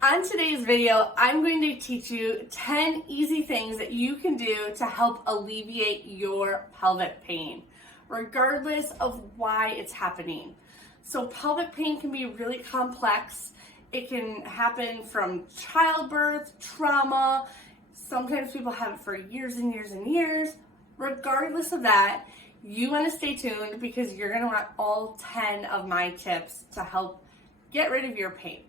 On today's video, I'm going to teach you 10 easy things that you can do to help alleviate your pelvic pain, regardless of why it's happening. So pelvic pain can be really complex. It can happen from childbirth, trauma. Sometimes people have it for years and years and years. Regardless of that, you want to stay tuned because you're going to want all 10 of my tips to help get rid of your pain.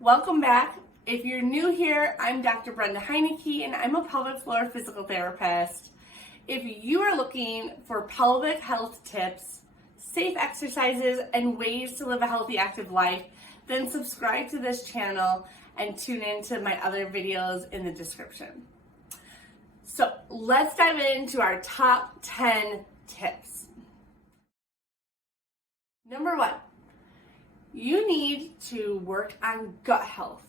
Welcome back. If you're new here, I'm Dr. Brenda Heineke and I'm a pelvic floor physical therapist. If you are looking for pelvic health tips, safe exercises, and ways to live a healthy, active life, then subscribe to this channel and tune into my other videos in the description. So let's dive into our top 10 tips. Number 1. You need to work on gut health.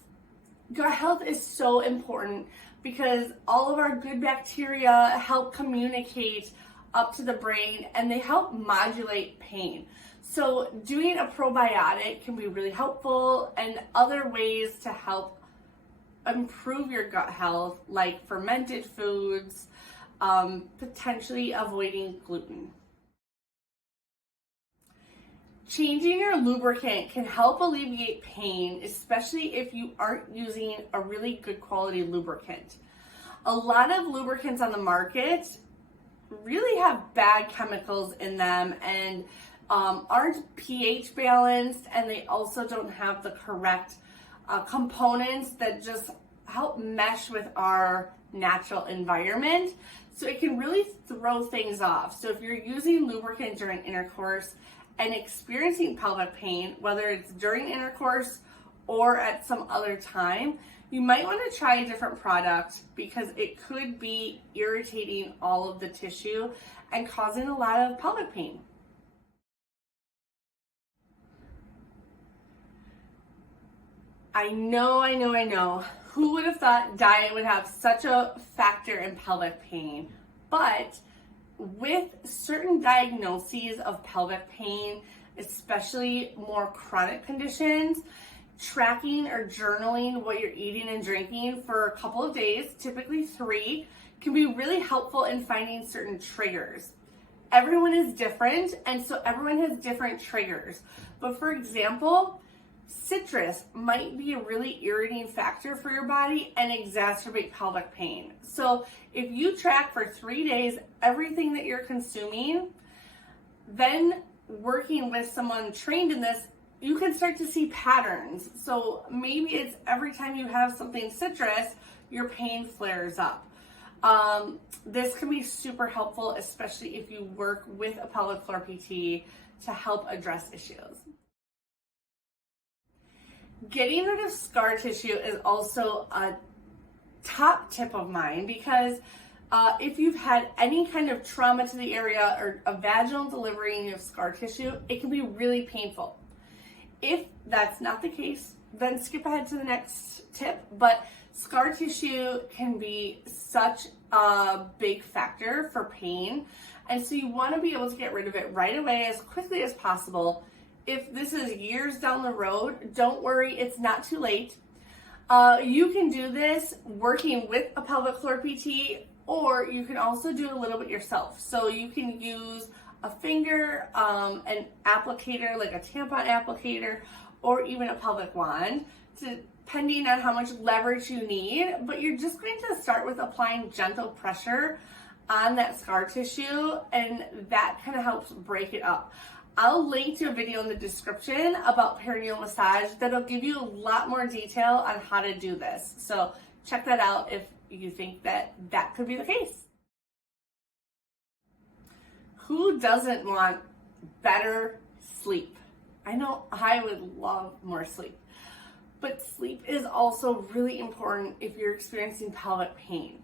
Gut health is so important because all of our good bacteria help communicate up to the brain and they help modulate pain. So doing a probiotic can be really helpful, and other ways to help improve your gut health, like fermented foods, potentially avoiding gluten. Changing your lubricant can help alleviate pain, especially if you aren't using a really good quality lubricant. A lot of lubricants on the market really have bad chemicals in them and aren't pH balanced, and they also don't have the correct components that just help mesh with our natural environment. So it can really throw things off. So if you're using lubricant during intercourse and experiencing pelvic pain, whether it's during intercourse or at some other time, you might want to try a different product because it could be irritating all of the tissue and causing a lot of pelvic pain. I know. Who would have thought diet would have such a factor in pelvic pain? But with certain diagnoses of pelvic pain, especially more chronic conditions, tracking or journaling what you're eating and drinking for a couple of days, typically 3, can be really helpful in finding certain triggers. Everyone is different, and so everyone has different triggers. But for example, citrus might be a really irritating factor for your body and exacerbate pelvic pain. So if you track for 3 days everything that you're consuming, then working with someone trained in this, you can start to see patterns. So maybe it's every time you have something citrus, your pain flares up. This can be super helpful, especially if you work with a pelvic floor PT to help address issues. Getting rid of scar tissue is also a top tip of mine because if you've had any kind of trauma to the area or a vaginal delivery and you have scar tissue, it can be really painful. If that's not the case, then skip ahead to the next tip. But scar tissue can be such a big factor for pain, and so you want to be able to get rid of it right away as quickly as possible. If this is years down the road, don't worry, it's not too late. You can do this working with a pelvic floor PT, or you can also do a little bit yourself. So you can use a finger, an applicator, like a tampon applicator, or even a pelvic wand, depending on how much leverage you need. But you're just going to start with applying gentle pressure on that scar tissue, and that kind of helps break it up. I'll link to a video in the description about perineal massage that'll give you a lot more detail on how to do this. So check that out if you think that could be the case. Who doesn't want better sleep? I know I would love more sleep, but sleep is also really important if you're experiencing pelvic pain.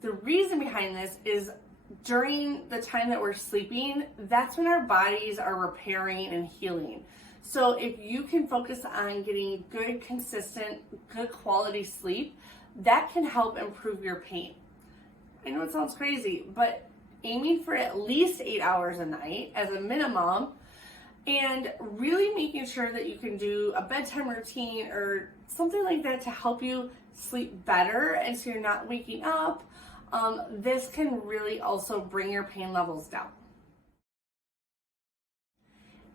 The reason behind this is during the time that we're sleeping, that's when our bodies are repairing and healing. So if you can focus on getting good, consistent, good quality sleep, that can help improve your pain. I know it sounds crazy, but aiming for at least 8 hours a night as a minimum and really making sure that you can do a bedtime routine or something like that to help you sleep better and so you're not waking up. This can really also bring your pain levels down.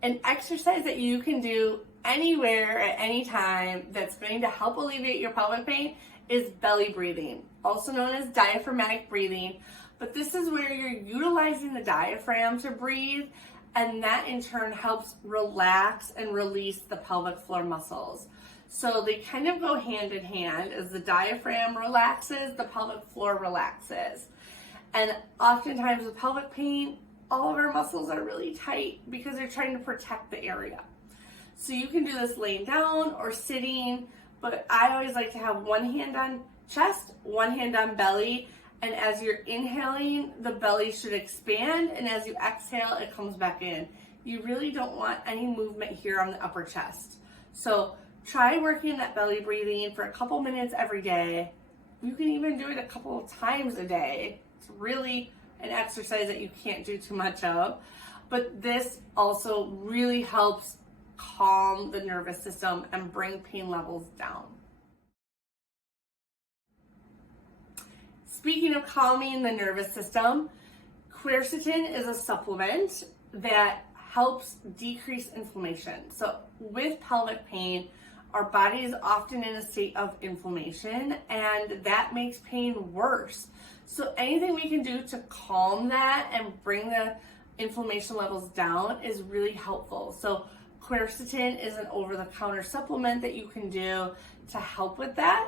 An exercise that you can do anywhere at any time that's going to help alleviate your pelvic pain is belly breathing, also known as diaphragmatic breathing. But this is where you're utilizing the diaphragm to breathe, and that in turn helps relax and release the pelvic floor muscles. So they kind of go hand in hand. As the diaphragm relaxes, the pelvic floor relaxes. And oftentimes with pelvic pain, all of our muscles are really tight because they're trying to protect the area. So you can do this laying down or sitting, but I always like to have one hand on chest, one hand on belly, and as you're inhaling, the belly should expand, and as you exhale, it comes back in. You really don't want any movement here on the upper chest. So try working that belly breathing for a couple minutes every day. You can even do it a couple of times a day. It's really an exercise that you can't do too much of, but this also really helps calm the nervous system and bring pain levels down. Speaking of calming the nervous system, quercetin is a supplement that helps decrease inflammation. So with pelvic pain, our body is often in a state of inflammation, and that makes pain worse. So anything we can do to calm that and bring the inflammation levels down is really helpful. So quercetin is an over-the-counter supplement that you can do to help with that.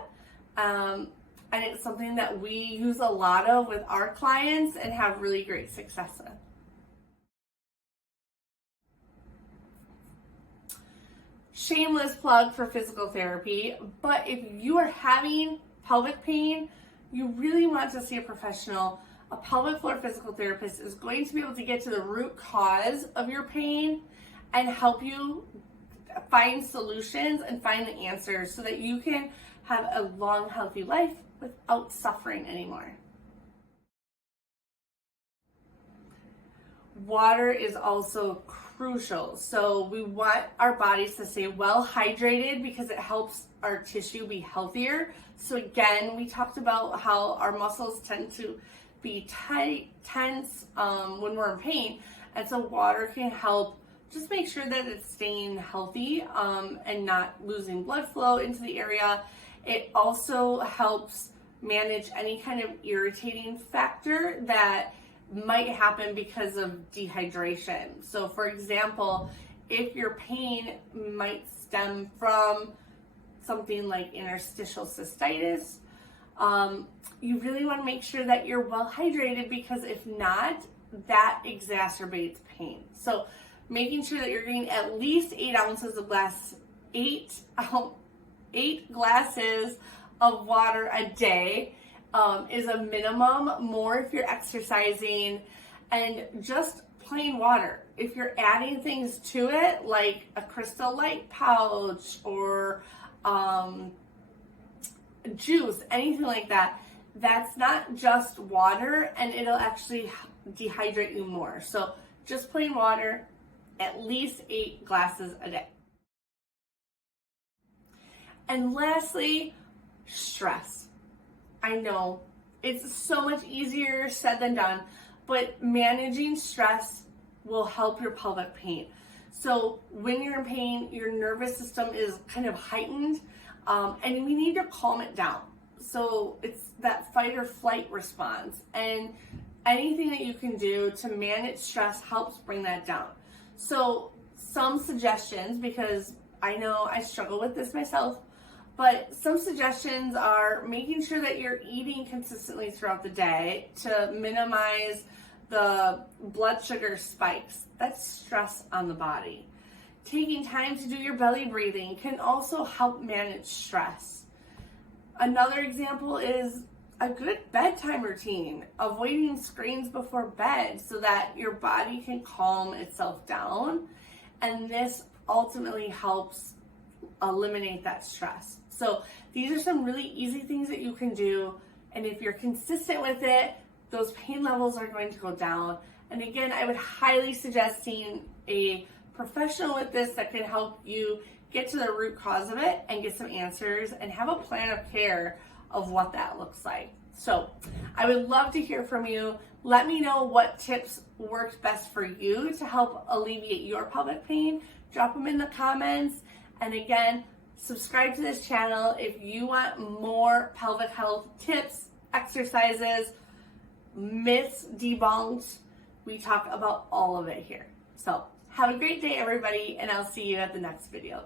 And it's something that we use a lot of with our clients and have really great success with. Shameless plug for physical therapy, but if you are having pelvic pain, you really want to see a professional. A pelvic floor physical therapist is going to be able to get to the root cause of your pain and help you find solutions and find the answers so that you can have a long, healthy life without suffering anymore. Water is also crucial. So we want our bodies to stay well hydrated because it helps our tissue be healthier. So again, we talked about how our muscles tend to be tight, tense when we're in pain. And so water can help just make sure that it's staying healthy and not losing blood flow into the area. It also helps manage any kind of irritating factor that might happen because of dehydration. So for example, if your pain might stem from something like interstitial cystitis, you really want to make sure that you're well hydrated, because if not, that exacerbates pain. So making sure that you're getting at least 8 ounces of eight glasses of water a day is a minimum. More if you're exercising, and just plain water. If you're adding things to it, like a Crystal Light pouch or juice, anything like that, that's not just water, and it'll actually dehydrate you more. So just plain water, at least 8 glasses a day. And lastly, stress. I know it's so much easier said than done, but managing stress will help your pelvic pain. So when you're in pain, your nervous system is kind of heightened, and we need to calm it down. So it's that fight or flight response, and anything that you can do to manage stress helps bring that down. So some suggestions, because I know I struggle with this myself, but some suggestions are making sure that you're eating consistently throughout the day to minimize the blood sugar spikes. That's stress on the body. Taking time to do your belly breathing can also help manage stress. Another example is a good bedtime routine, avoiding screens before bed so that your body can calm itself down. And this ultimately helps eliminate that stress. So these are some really easy things that you can do. And if you're consistent with it, those pain levels are going to go down. And again, I would highly suggest seeing a professional with this that can help you get to the root cause of it and get some answers and have a plan of care of what that looks like. So I would love to hear from you. Let me know what tips worked best for you to help alleviate your pelvic pain. Drop them in the comments. And again, subscribe to this channel if you want more pelvic health tips, exercises, myths debunked. We talk about all of it here. So have a great day, everybody, and I'll see you at the next video.